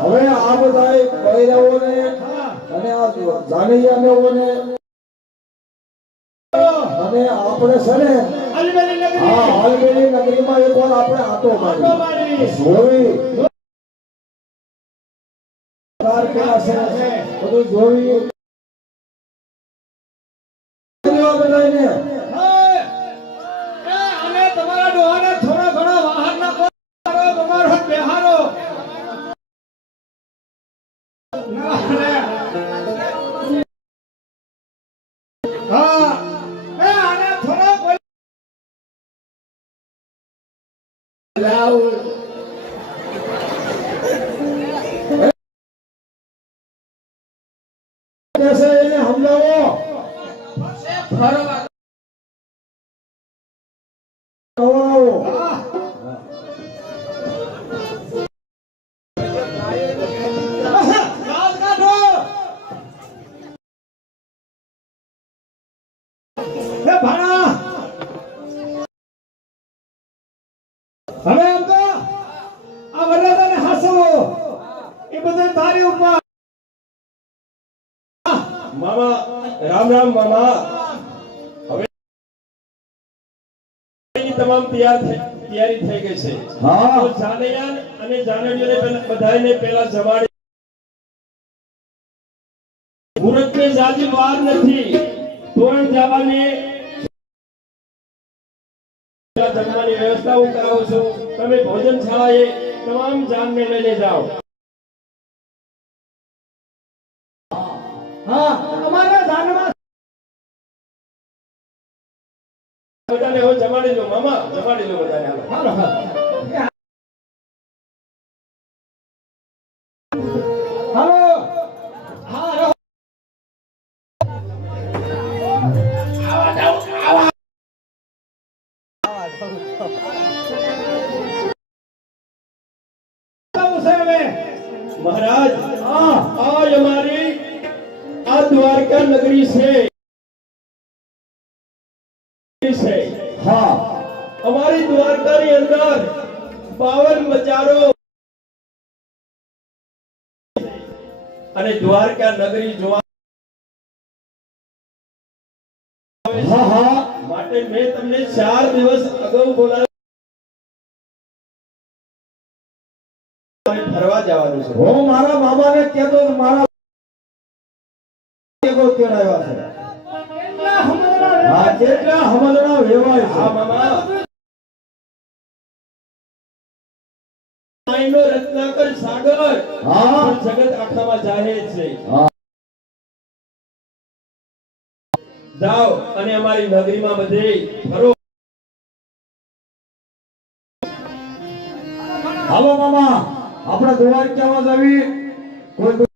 હવે આ બધા બૈરાઓને અને આ જાનૈયાઓને અને આપણે છે ને હાલબેલી નગરીમાં એકવાર આપણે આટો મારી જોવી બધું જોવી અને તમારા ડોહાને થોડા ઘણા વાહન ના તમારો બેહારો હવે આમ તો આ વરરાજાને હાસવો એ બધું તારી ઉપર મામા રામ રામ મામા હવે તમામ તૈયારી થઈ ગઈ છે હા તો જાનૈયા અને જાનડીઓને બધાને પહેલા જમાડી મુરતને જાજી વાર નથી તોરણ જવાની જમવાની વ્યવસ્થા હું કરાવું છું તમે ભોજનશાળાએ તમામ જાનને લઈને જાઓ હા અમારા જાનમાં બધાને હો જમાડી લો મામા જમાડી લો બધાને હાલો હાલો હાલો महाराज आज हमारी आ द्वारका नगरी से हाँ हमारी द्वारका के अंदर 52 बजारो અને દ્વારકા નગરી જોવા હા હા માટે મેં તમને 4 દિવસ અગાઉ બોલાવ્યો ફરવા જવાનું છે હું મારા મામાને કહેતો મારા કેવો તેડાવ્યા છે હા કેટલા હમદના વેવાય છે હા મામા આઈનો રત્નાકર સાગર હા જગત આખામાં જાહેર છે હા જાઓ અને અમારી નગરીમાં બધે ફરો હાલો મામા આપણે દ્વારકામાં જવી કોઈ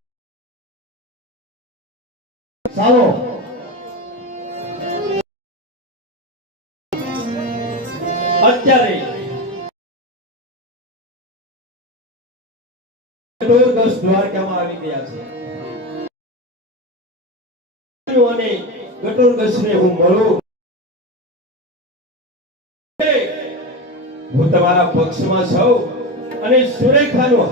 ચાલો અત્યારે કઠોર દ્વારકામાં આવી ગયા છે અને કઠોર ને હું મળું હું તમારા પક્ષમાં છું અને સુરેખાનું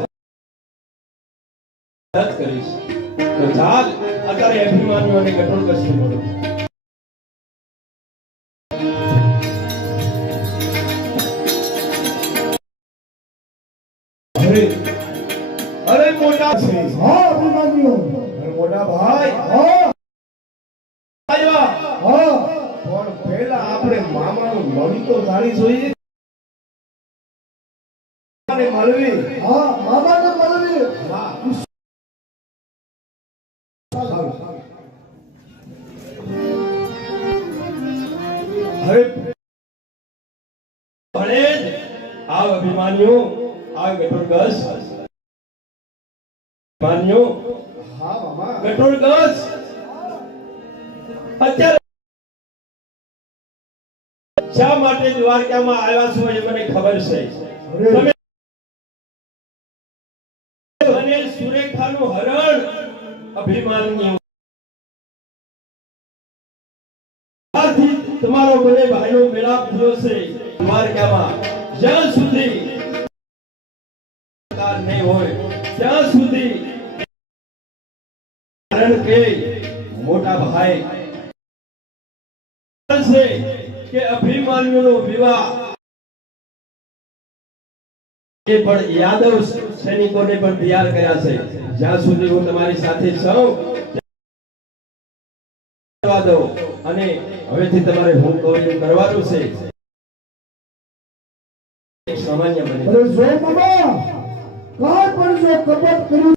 રદ કરીશ તો ચાલ અત્યારે અભિમાન્યુ અને કઠોર ને મળું અરે મોટા છે હા અભિમાન્યુ મોટા ભાઈ હા આવ્યા હા પણ પહેલા આપણે મામાનું મળી તો જાણી જોઈએ અને મળવી હા મામાને મળવી હા હવે ભલે આવ અભિમાન્યુ આવ કઠોર માન્યો હા મામા કઠોર અત્યારે શા માટે દ્વારકામાં આવ્યા છો એ મને ખબર છે તમે અને સુરેખાનું હરણ અભિમાન્યુ આથી તમારો બંને ભાઈનો મેળાપ થયો છે દ્વારકામાં. જ્યાં સુધી કાર નહીં હોય ત્યાં સુધી, કારણ કે મોટા ભાઈ છે કે અભિમાન્યુનો વિવાહ એ પણ યાદવ સૈનિકોને પણ તૈયાર કર્યા છે. જ્યાં સુધી હું તમારી સાથે છું જવા દો, અને હવેથી તમારે હું કહું એવું કરવાનું છે. સામાન્ય બને અરે જો મામા કાંઈ પણ જો કપટ કર્યું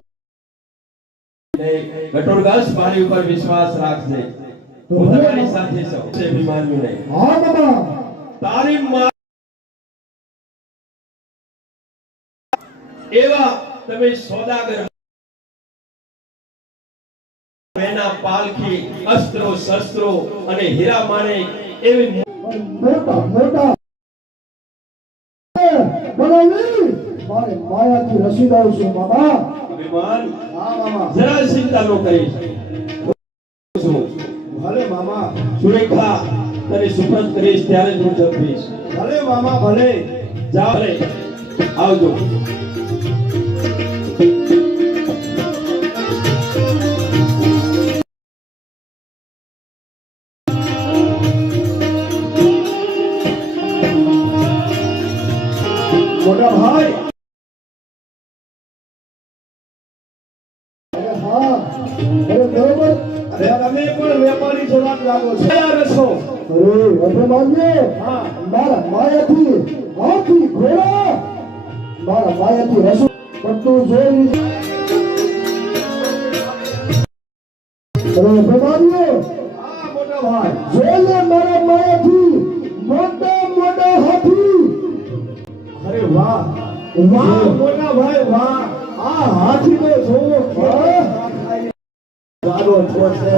ઘટોરગાસ મારી ઉપર વિશ્વાસ રાખજે. હું તમારી સાથે છું છે અભિમાન્યુ નહીં. હા મામા તારી માં એવા તમે સોદાગર મેના પાલખી અસ્ત્રો શસ્ત્રો અને હીરા માણેક એવી મોટા મોટા બનાવી મારે માયાથી રસી દઉં છું મામા. અભિમાન હા મામા જરા ચિંતા ન કરીશ. ભલે મામા સુરેખા તને સુપ્રત કરીશ ત્યારે જ હું જપીશ. ભલે મામા ભલે. જાઓ રે, આવજો. મોટા ભાઈ અરે હા અરે બરોબર. અરે તમે પણ વેપારી જેવા જ લાગો છો. તૈયાર છો? અરે અભિમાન્યુ હા. મારા માયાથી હાથી ઘોડા મારા માયાથી રસું પણ તું જોઈ લીધું. અરે અભિમાન્યુ હા મોટા ભાઈ. જોઈ લે મારા માયાથી મોટા મોટા હાથી. અરે વાહ વાહ મોટા ભાઈ વાહ. આ હાથી તો જોવો હા. વાલો છો છે.